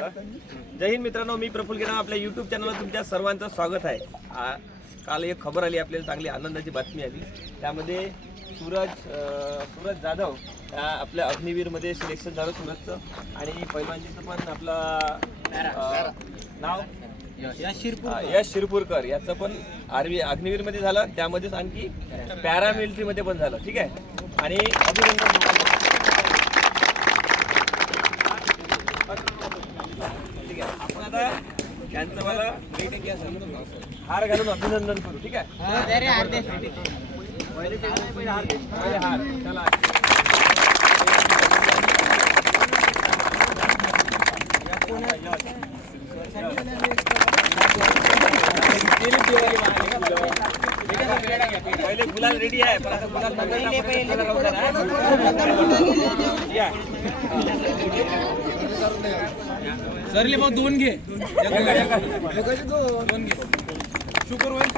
जय हिंद मित्रांनो, मी प्रफुल्ल गिराम आपल्या यूट्यूब चॅनलवर तुमच्या सर्वांचं स्वागत आहे। काल एक खबर आली, आपल्याला चांगली आनंदाची बातमी आली। त्यामध्ये सूरज जाधव आपल्या अग्निवीरमध्ये सिलेक्शन झालं सूरजचं, आणि पैलवानजीचं पण आपलं नाव यश शिरपूरकर याचं पण अग्निवीरमध्ये झालं, त्यामध्येच आणखी पॅरामिलिटरीमध्ये पण झालं। ठीक आहे, आणि अभिनंदन। ठीक आहे, आपण आता त्यांचं मला हार घालून अभिनंदन करू। ठीक आहे, हार चला। पहिले गुलाल रेडी आहे, पण आता गुलाल सरले मग दोन घे, दोन घे। शुगर होईल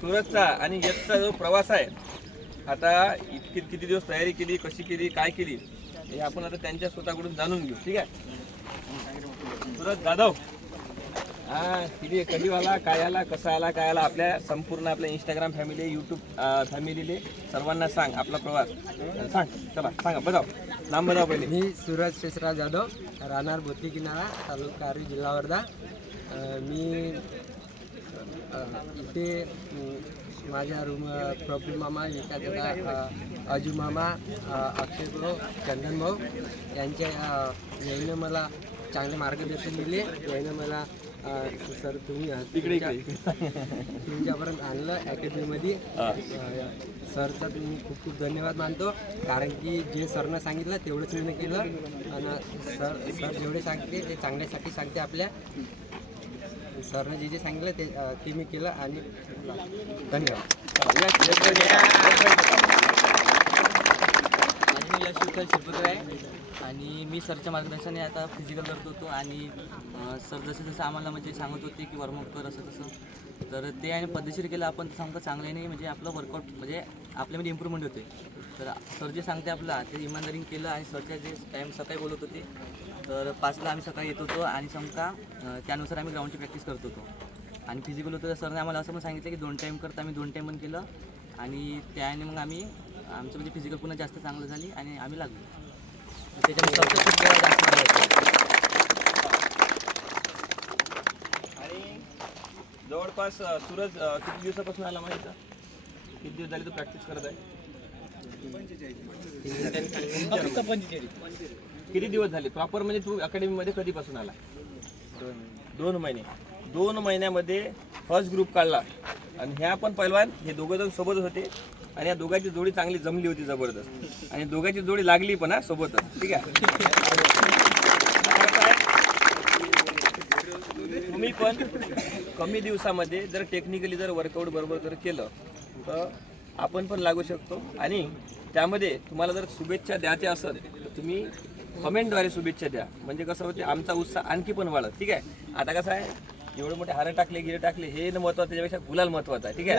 सूरजचा आणि यशचा जो प्रवास आहे, आता किती दिवस तयारी केली, कशी केली, काय केली, हे आपण आता त्यांच्या स्वतःकडून जाणून घेऊ। ठीक आहे, सूरज जाधव किती कधी आला, काय आला, कसा आला, काय आला, आपल्या संपूर्ण आपल्या इंस्टाग्राम फॅमिली, यूट्यूब फॅमिलीले सर्वांना सांग आपला प्रवास सांग। चला सांगा, बजाव नाम बजाव पहिले। मी सूरज शेषराज जाधव, राहणार बोथली किनारा, तालुका आर्वी, जिल्हा वर्धा। मी इथे माझ्या रूम प्रफुल्ल मामा, विकास दादा, अजू मामा, अक्षय भाऊ, चंदन भाऊ यांच्या याने मला चांगले मार्गदर्शन दिले। याने मला सर तुम्ही तुमच्यापर्यंत आणलं अकॅडमीमध्ये। सरचा तुम्ही खूप खूप धन्यवाद मानतो, कारण की जे सरनं सांगितलं तेवढंच मी केलं, आणि सर जेवढे सांगते ते चांगल्यासाठी सांगते। आपल्या सरनं जे सांगितलं ते मी केलं, आणि धन्यवाद। मी यश शिरपूरकर आहे, आणि मी सरच्या मार्गदर्शनाने आता फिजिकल करत होतो, आणि सर जसं आम्हाला म्हणजे सांगत होते की वॉर्मअप कर असं तसं, तर ते आणि पद्धतशीर केलं आपण, तसं आमचं चांगल्याने म्हणजे आपलं वर्कआउट म्हणजे आपल्यामध्ये इम्प्रूव्हमेंट होते। तर सर जे सांगते आपला ते इमानदारीने केलं, आणि सरच्या जे टाईम सकाळी बोलत होते, तर 5ला आम्ही सकाळी येत होतो, आणि समका त्यानुसार आम्ही ग्राउंडची प्रॅक्टिस करत होतो। आणि फिजिकल होतं तर सरने आम्हाला असं पण सांगितलं की 2 टाईम करता, आम्ही 2 टाईम पण केलं, आणि त्याने मग आमचं म्हणजे फिजिकल पुन्हा जास्त चांगलं झाली, आणि आम्ही लागलो। त्याच्यामुळे खूप जास्त आणि जवळपास सूरज किती दिवसापासून आला माहिती? किती दिवस झाले तो प्रॅक्टिस करत आहे? 45 किती दिवस झाले प्रॉपर? म्हणजे तू अकॅडमीमध्ये कधीपासून आला? 2 महिने। 2 महिन्यामध्ये फर्स्ट ग्रुप काढला, आणि ह्या पण पैलवान हे दोघं जण सोबतच होते, आणि या दोघांची जोडी चांगली जमली होती, जबरदस्त, आणि दोघांची जोडी लागली पण सोबतच। ठीक आहे, तुम्ही पण कमी दिवसामध्ये जर टेक्निकली जर वर्कआउट बरोबर जर केलं तर आपण पण लागू शकतो। आणि त्यामध्ये तुम्हाला जर शुभेच्छा द्यायच्या असेल तर तुम्ही कमेंटद्वारे शुभेच्छा द्या, म्हणजे कसं होते आमचा उत्साह आणखी पण वाढत। ठीक आहे, आता कसं आहे, एवढे मोठे हार टाकले, गिरे टाकले हे न महत्वाचं, त्याच्यापेक्षा गुलाल महत्वाचा आहे। ठीक आहे,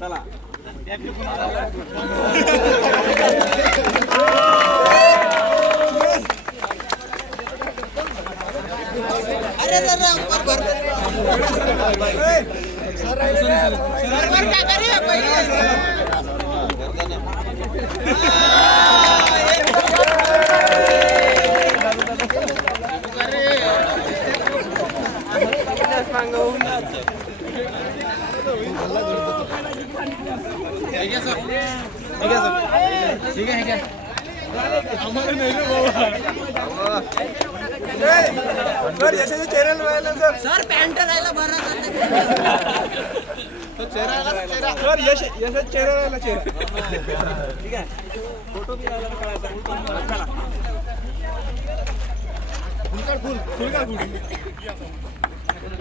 चला ठीक आहे। आम्हाला नाही रे बाबा, सर यशाच्या चेहऱ्याला राहिला, सर पॅन्ट राहिला बरा, सर यशाच्या चेहरा राहिला, चेहरा। ठीक आहे, फोटो बी राहिला कळायचा। फुल